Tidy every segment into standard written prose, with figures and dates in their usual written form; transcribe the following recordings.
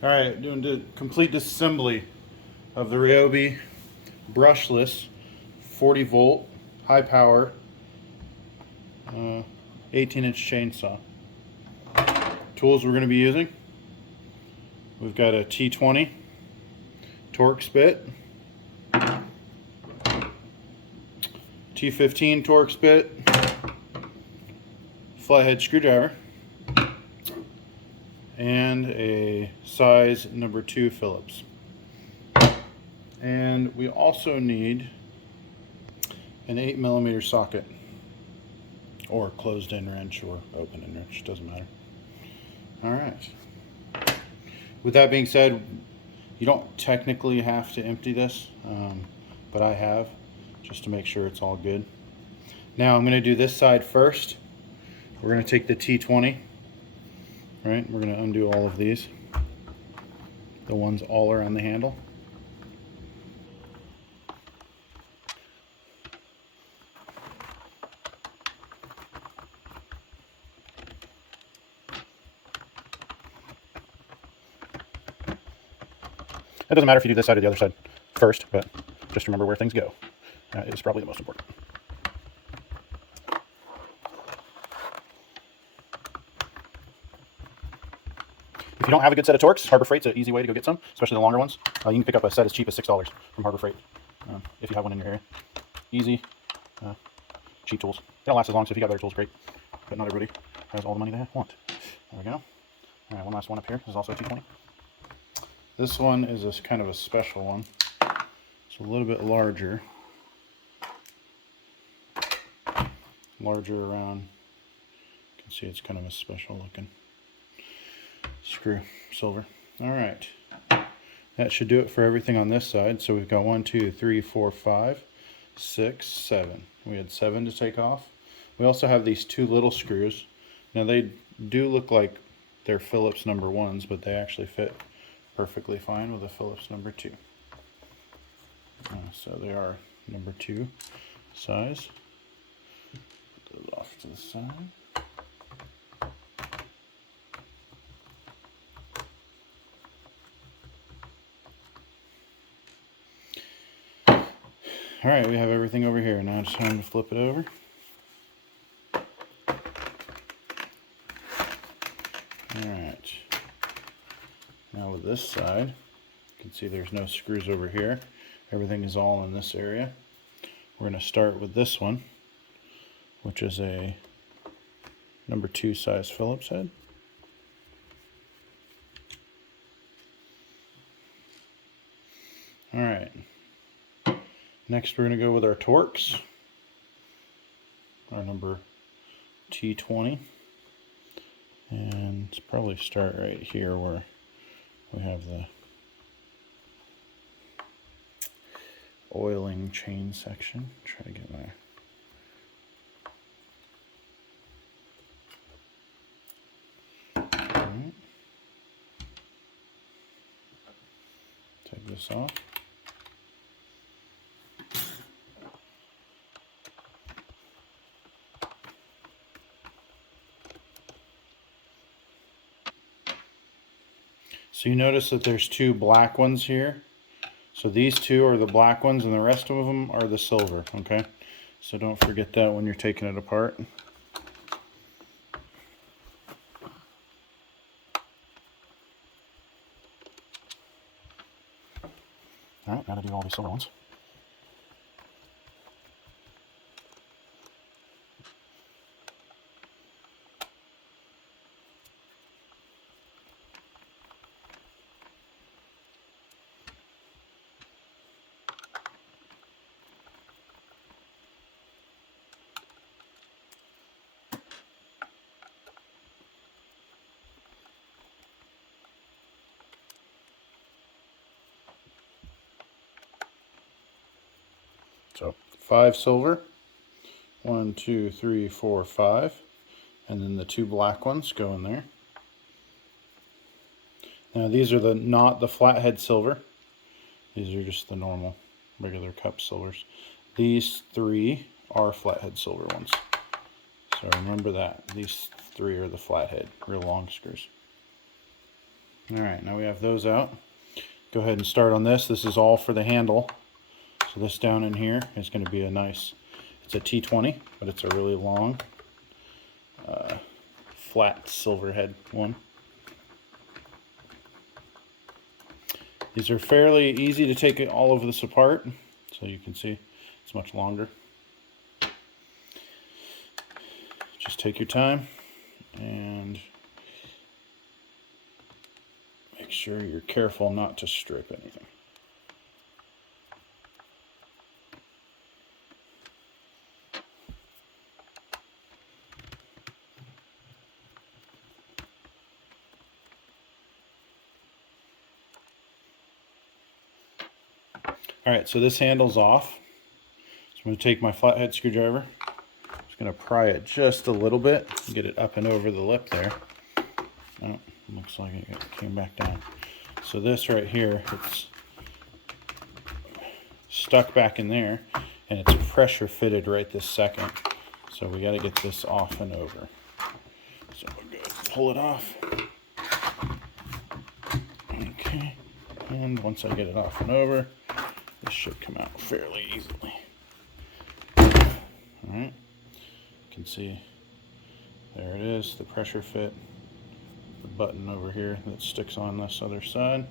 Alright, doing the complete disassembly of the Ryobi brushless 40 volt high power 18-inch chainsaw. Tools we're going to be using: we've got a T20 Torx bit, T15 Torx bit, Flathead screwdriver, and a size number 2 Phillips. And we also need an 8mm socket, or closed end wrench or open end wrench, doesn't matter. Alright. With that being said, you don't technically have to empty this, but I have, just to make sure it's all good. Now I'm going to do this side first. We're going to take the T20, right? We're going to undo all of these, the ones all around the handle. It doesn't matter if you do this side or the other side first, but just remember where things go. That is probably the most important. If you don't have a good set of Torx, Harbor Freight's an easy way to go get some, especially the longer ones. You can pick up a set as cheap as $6 from Harbor Freight, if you have one in your area. Easy, cheap tools. They don't last as long, so if you got better tools, great. But not everybody has all the money they want. There we go. All right, one last one up here. This is also a T20. This one is a kind of a special one. It's a little bit larger. Larger around. You can see it's kind of a special looking screw, silver. All right. That should do it for everything on this side. So we've got 1, 2, 3, 4, 5, 6, 7. We had 7 to take off. We also have these 2 little screws. Now they do look like they're Phillips number 1s, but they actually fit perfectly fine with a Phillips number 2. So they are number 2 size. Put those off to the side. All right, we have everything over here. Now it's time to flip it over. All right. Now with this side, you can see there's no screws over here. Everything is all in this area. We're going to start with this one, which is a number 2 size Phillips head. All right. Next, we're going to go with our Torx, our number T20, and let's probably start right here where we have the oiling chain section. Try to get my right. Take this off. So you notice that there's 2 black ones here. So these 2 are the black ones and the rest of them are the silver, okay? So don't forget that when you're taking it apart. All right, now to do all these silver ones. So 5 silver, 1, 2, 3, 4, 5, and then the 2 black ones go in there. Now these are not the flathead silver. These are just the normal, regular cup silvers. These 3 are flathead silver ones. So remember that. These 3 are the flathead, real long screws. Alright, now we have those out. Go ahead and start on this. This is all for the handle. So this down in here is going to be a nice, it's a T20, but it's a really long, flat silver head one. These are fairly easy to take all of this apart, so you can see it's much longer. Just take your time and make sure you're careful not to strip anything. Alright, so this handle's off. So I'm going to take my flathead screwdriver. Just going to pry it just a little bit, get it up and over the lip there. Oh, looks like it came back down. So this right here, it's stuck back in there, and it's pressure fitted right this second. So we got to get this off and over. So we'll go pull it off. Okay, and once I get it off and over, this should come out fairly easily. Alright, you can see there it is, the pressure fit, the button over here that sticks on this other side.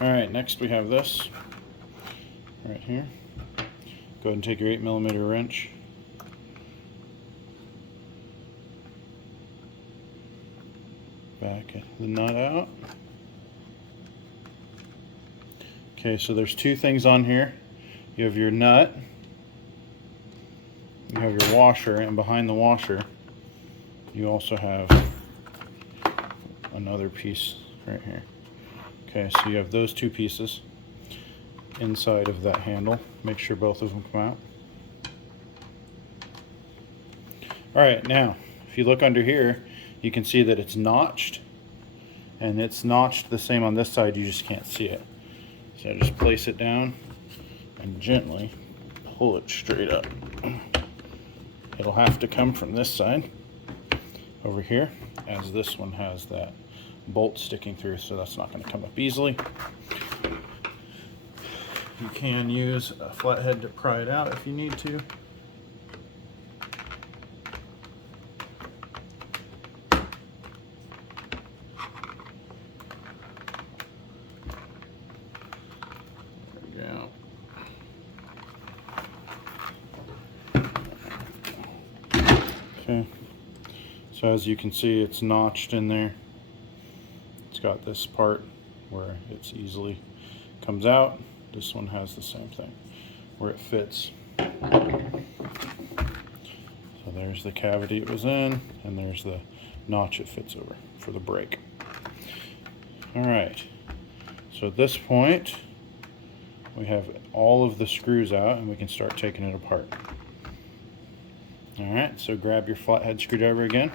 Alright, next we have this right here. Go ahead and take your 8mm wrench. Back the nut out. Okay, so there's two things on here. You have your nut, you have your washer, and behind the washer you also have another piece right here. Okay, so you have those two pieces inside of that handle. Make sure both of them come out. Alright, now if you look under here, you can see that it's notched, and it's notched the same on this side, you just can't see it. So just place it down and gently pull it straight up. It'll have to come from this side over here, as this one has that bolt sticking through, so that's not going to come up easily. You can use a flathead to pry it out if you need to. Okay, so as you can see, it's notched in there. It's got this part where it's easily comes out. This one has the same thing where it fits. So there's the cavity it was in, and there's the notch it fits over for the brake. Alright, so at this point we have all of the screws out, and we can start taking it apart. Alright, so grab your flathead screwdriver again,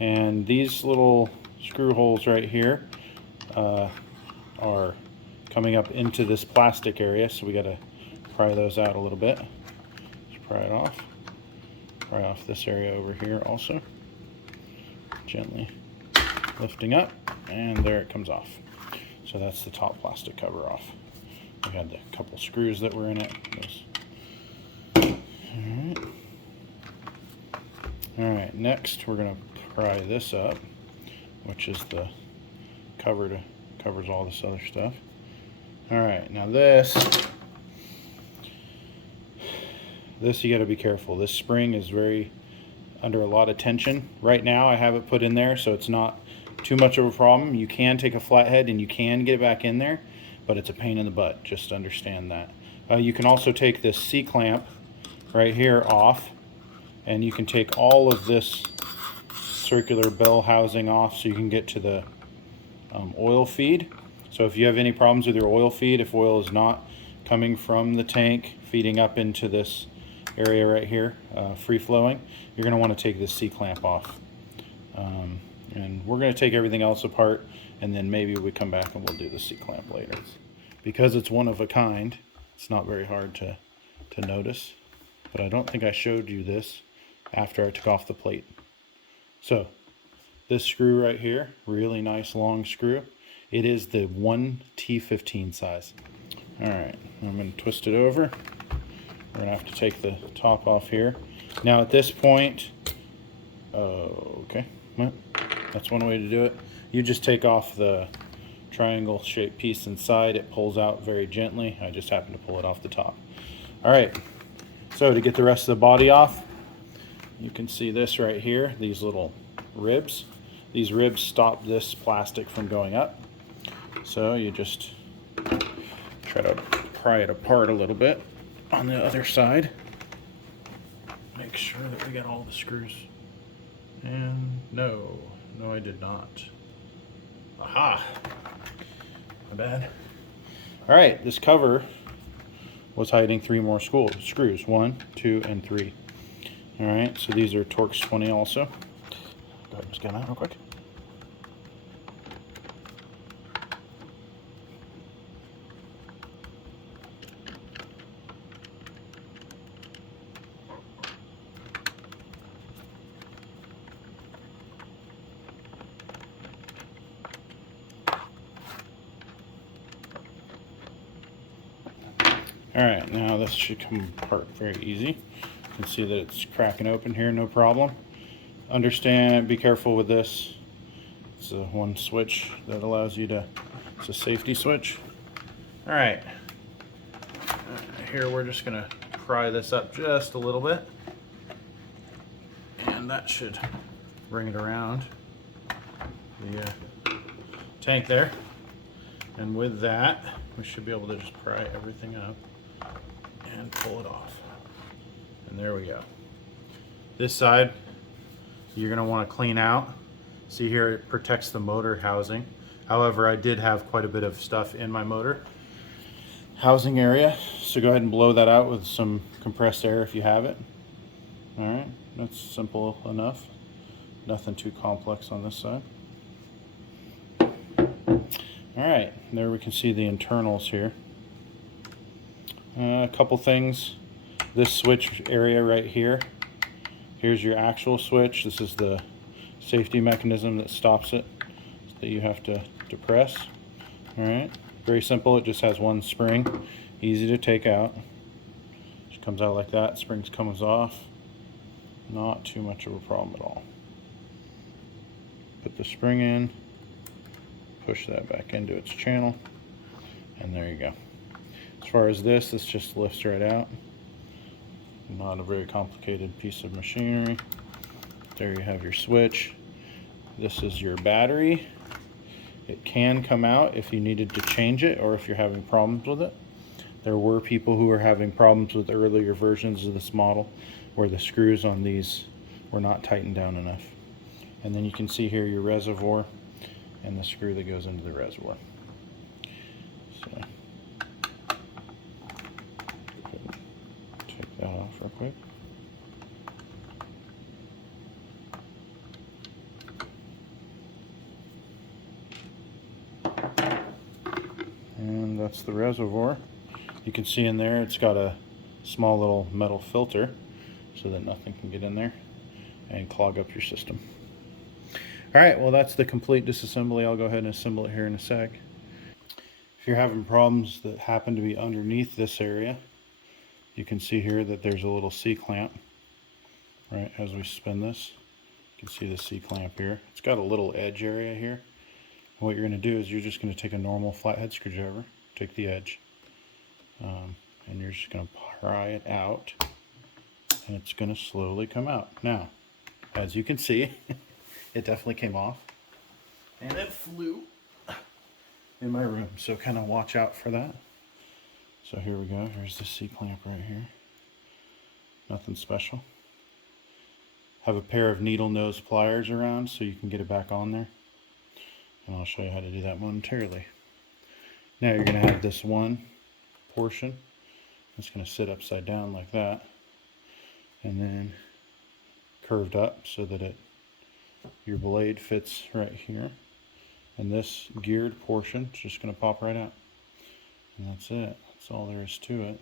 and these little screw holes right here are coming up into this plastic area, so we got to pry those out a little bit. Just pry it off. Pry off this area over here also. Gently lifting up, and there it comes off. So that's the top plastic cover off. We had the couple screws that were in it. Alright. Alright, next we're going to pry this up, which is the cover to covers all this other stuff. Alright, now this you got to be careful. This spring is very under a lot of tension. Right now I have it put in there, so it's not too much of a problem. You can take a flathead and you can get it back in there, but it's a pain in the butt. Just understand that. You can also take this C-clamp right here off, and you can take all of this circular bell housing off so you can get to the oil feed. So if you have any problems with your oil feed, if oil is not coming from the tank feeding up into this area right here, free flowing, you're going to want to take this C-clamp off. And we're going to take everything else apart, and then maybe we come back and we'll do the C-clamp later. Because it's one of a kind, it's not very hard to notice, but I don't think I showed you this after I took off the plate. So this screw right here, really nice long screw. It is the 1 T15 size. All right, I'm going to twist it over. We're going to have to take the top off here. Now at this point, okay, well, that's one way to do it. You just take off the triangle shaped piece inside. It pulls out very gently. I just happen to pull it off the top. All right, so to get the rest of the body off, you can see this right here, these little ribs. These ribs stop this plastic from going up. So you just try to pry it apart a little bit on the other side. Make sure that we got all the screws. And no, I did not. Aha! My bad. All right, this cover was hiding 3 more screws. 1, 2, and 3. All right, so these are Torx 20 also. Go ahead and just get them out real quick. Alright, now this should come apart very easy. You can see that it's cracking open here, no problem. Be careful with this. It's a one switch that allows you to, it's a safety switch. Alright, here we're just going to pry this up just a little bit. And that should bring it around the tank there. And with that, we should be able to just pry everything up and pull it off. And there we go. This side, you're going to want to clean out. See here, it protects the motor housing. However, I did have quite a bit of stuff in my motor housing area, so go ahead and blow that out with some compressed air if you have it. All right, that's simple enough. Nothing too complex on this side. All right, there we can see the internals here. A couple things. This switch area right here. Here's your actual switch. This is the safety mechanism that stops it that you have to depress. All right, very simple. It just has one spring, easy to take out. Just comes out like that. Springs comes off. Not too much of a problem at all. Put the spring in. Push that back into its channel, and there you go. As far as this just lifts right out. Not a very complicated piece of machinery. There you have your switch. This is your battery. It can come out if you needed to change it or if you're having problems with it. There were people who were having problems with earlier versions of this model where the screws on these were not tightened down enough. And then you can see here your reservoir and the screw that goes into the reservoir. So, take that off real quick. And that's the reservoir. You can see in there it's got a small little metal filter so that nothing can get in there and clog up your system. Alright, well that's the complete disassembly. I'll go ahead and assemble it here in a sec. If you're having problems that happen to be underneath this area, you can see here that there's a little C-clamp. Right, as we spin this, you can see the C-clamp here. It's got a little edge area here. And what you're going to do is you're just going to take a normal flathead screwdriver, take the edge, and you're just going to pry it out, and it's going to slowly come out. Now, as you can see, it definitely came off and it flew in my room, so kind of watch out for that. So here we go. Here's the C-clamp right here. Nothing special. Have a pair of needle nose pliers around so you can get it back on there, and I'll show you how to do that momentarily. Now you're going to have this one portion. It's going to sit upside down like that, and then curved up so that your blade fits right here, and this geared portion is just going to pop right out, and that's it. That's all there is to it.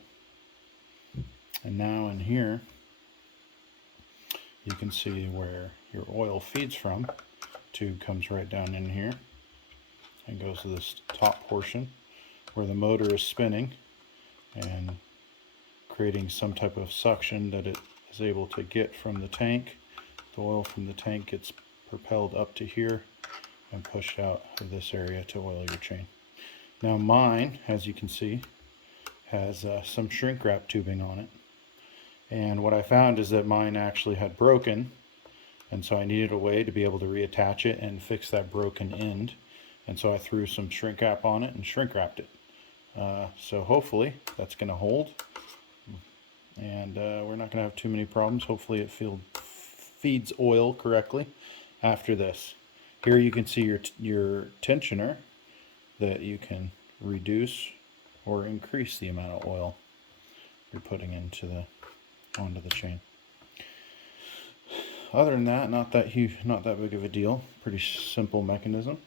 And now in here you can see where your oil feeds from tube comes right down in here and goes to this top portion where the motor is spinning and creating some type of suction that it is able to get from the tank. The oil from the tank gets propelled up to here and pushed out of this area to oil your chain. Now mine, as you can see, has some shrink wrap tubing on it. And what I found is that mine actually had broken, and so I needed a way to be able to reattach it and fix that broken end. And so I threw some shrink wrap on it and shrink wrapped it. So hopefully that's going to hold, and we're not going to have too many problems. Hopefully it feeds oil correctly after this. Here you can see your tensioner that you can reduce or increase the amount of oil you're putting onto the chain. Other than that, not that huge, not that big of a deal. Pretty simple mechanism.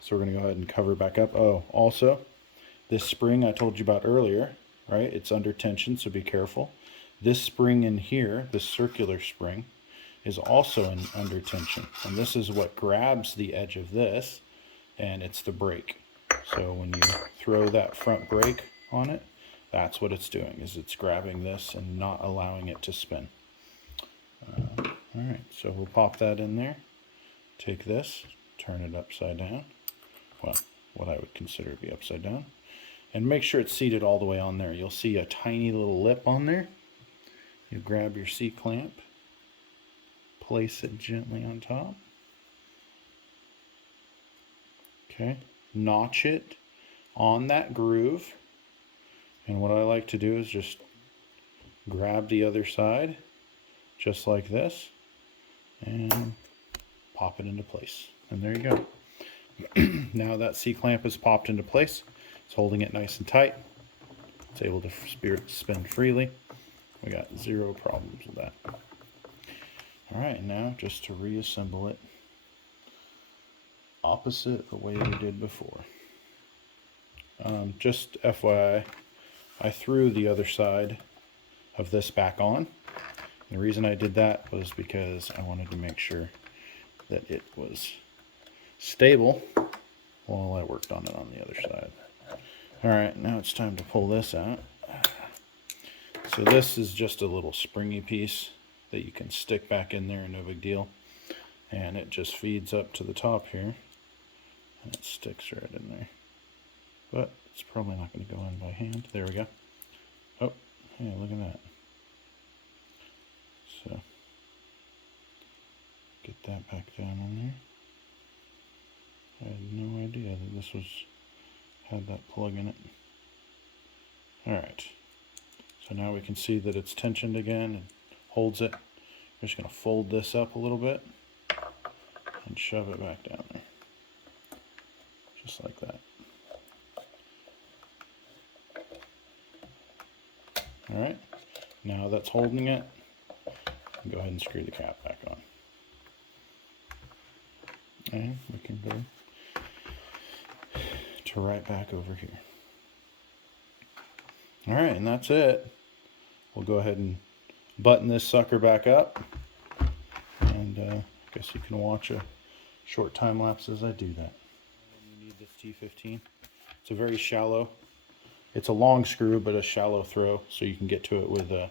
So we're going to go ahead and cover back up. Oh, also, this spring I told you about earlier, right? It's under tension, so be careful. This spring in here, this circular spring, is also under tension. And this is what grabs the edge of this, and it's the brake. So when you throw that front brake on it, that's what it's doing, is it's grabbing this and not allowing it to spin. Alright, so we'll pop that in there. Take this, turn it upside down. Well, what I would consider to be upside down. And make sure it's seated all the way on there. You'll see a tiny little lip on there. You grab your C-clamp, place it gently on top. Okay, notch it on that groove. And what I like to do is just grab the other side, just like this, and pop it into place. And there you go. Now that C-clamp is popped into place, it's holding it nice and tight. It's able to spin freely. We got zero problems with that. Alright, now just to reassemble it opposite the way we did before. Just FYI, I threw the other side of this back on. The reason I did that was because I wanted to make sure that it was stable while I worked on it on the other side. Alright, now it's time to pull this out. So this is just a little springy piece that you can stick back in there, no big deal. And it just feeds up to the top here, and it sticks right in there. But it's probably not going to go in by hand. There we go. Oh, yeah, look at that. So, get that back down in there. I had no idea that this had that plug in it. Alright, so now we can see that it's tensioned again and holds it. We're just going to fold this up a little bit and shove it back down there. Just like that. Alright, now that's holding it, go ahead and screw the cap back on. And we can go to right back over here. Alright, and that's it. We'll go ahead and button this sucker back up, and I guess you can watch a short time lapse as I do that. You need this T15. It's a very shallow, it's a long screw but a shallow throw, so you can get to it with a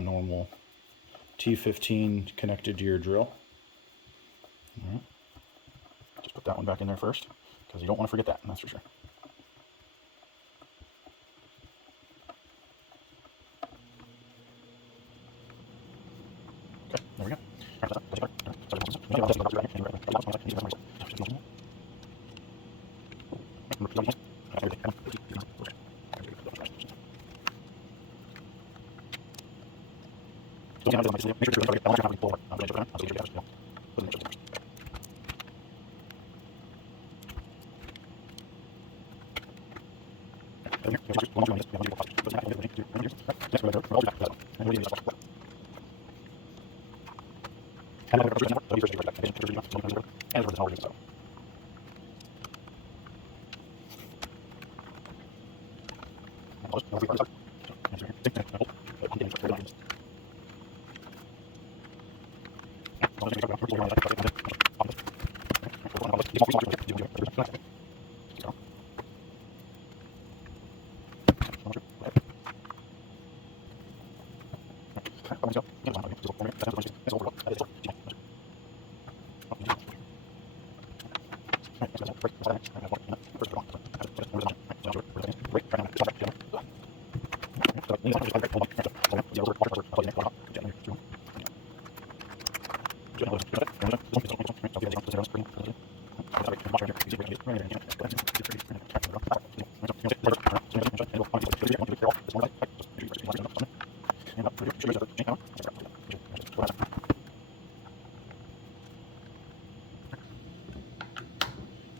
normal T15 connected to your drill. All right. Just put that one back in there first, because you don't want to forget that, that's for sure. Okay, there we go.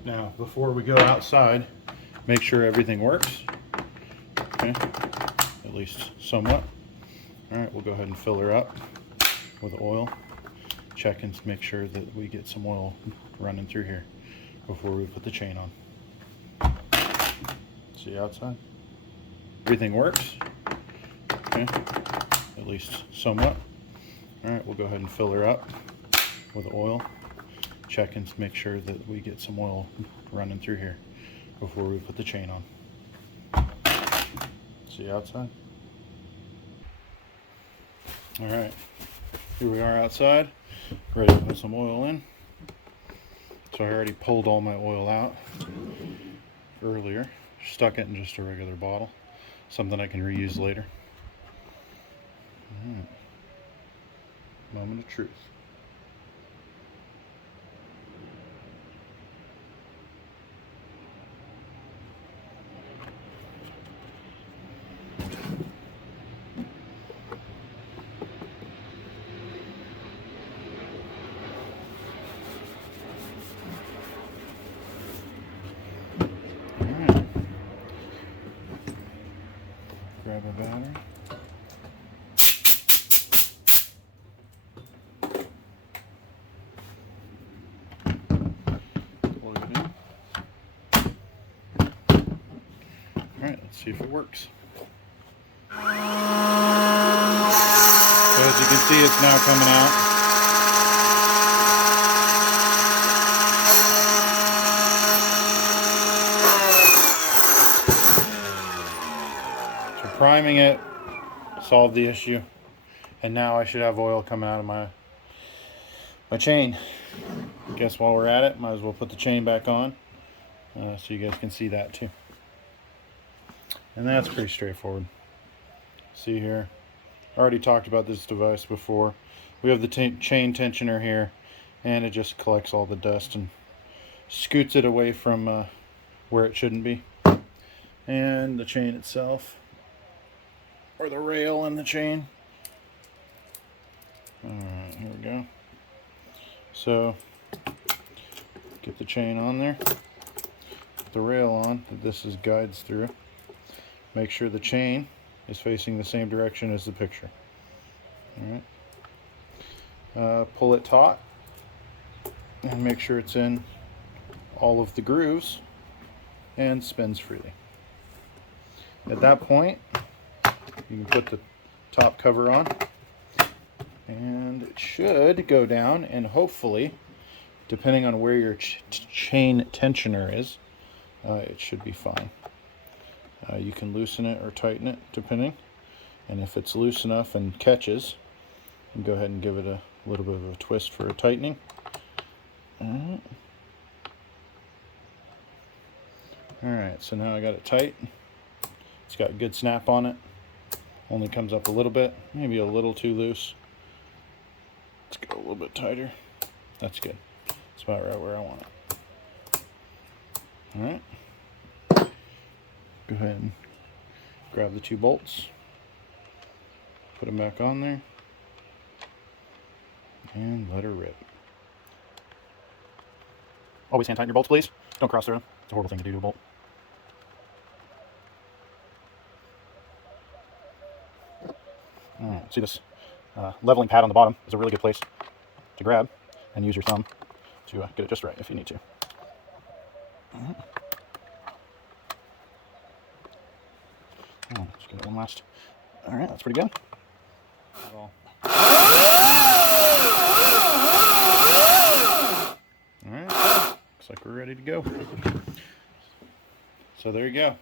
Now, before we go outside, make sure everything works. Okay, at least somewhat. All right, we'll go ahead and fill her up with oil. Check and make sure that we get some oil running through here before we put the chain on. See outside? Everything works. Okay, at least somewhat. All right, we'll go ahead and fill her up with oil. Check and make sure that we get some oil running through here before we put the chain on. See outside? All right, here we are outside, ready to put some oil in. So I already pulled all my oil out earlier, stuck it in just a regular bottle, something I can reuse later. All right. Moment of truth. Grab a battery. Plug it in. Alright, let's see if it works. So as you can see, it's now coming out. Priming it solved the issue, and now I should have oil coming out of my chain. I guess while we're at it, might as well put the chain back on so you guys can see that too. And that's pretty straightforward. See here, I already talked about this device before. We have the chain tensioner here, and it just collects all the dust and scoots it away from where it shouldn't be. And the chain itself, or the rail and the chain. Alright, here we go. So, get the chain on there, put the rail on that this guides through. Make sure the chain is facing the same direction as the picture. Alright. Pull it taut and make sure it's in all of the grooves and spins freely. At that point, you can put the top cover on, and it should go down, and hopefully, depending on where your chain tensioner is, it should be fine. You can loosen it or tighten it, depending, and if it's loose enough and catches, you can go ahead and give it a little bit of a twist for a tightening. Alright, so now I got it tight. It's got good snap on it. Only comes up a little bit, maybe a little too loose. Let's go a little bit tighter. That's good. It's about right where I want it. Alright. Go ahead and grab the two bolts. Put them back on there. And let her rip. Always hand tighten your bolts, please. Don't cross through them. It's a horrible thing to do to a bolt. See this leveling pad on the bottom is a really good place to grab and use your thumb to get it just right if you need to. Just get it one last. All right, that's pretty good. All right, looks like we're ready to go. So there you go.